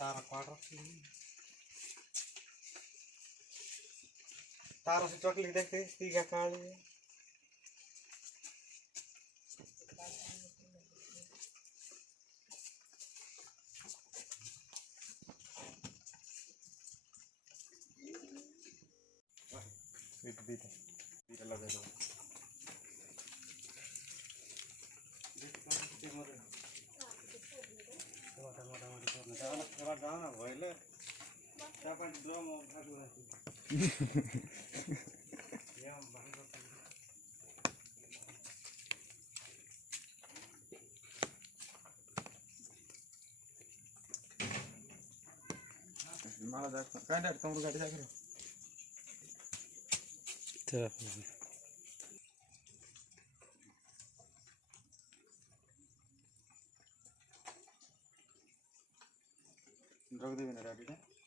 तारा quarter तारा से chocolate देखते तीगा काली sweet दीटा लगे दो जाओ ना भइले चापाटी ड्रम भागु राखी यहाँ भागु माला जा काय डाट तुम गाड़ी जाके चल रख दे ना गाड़ी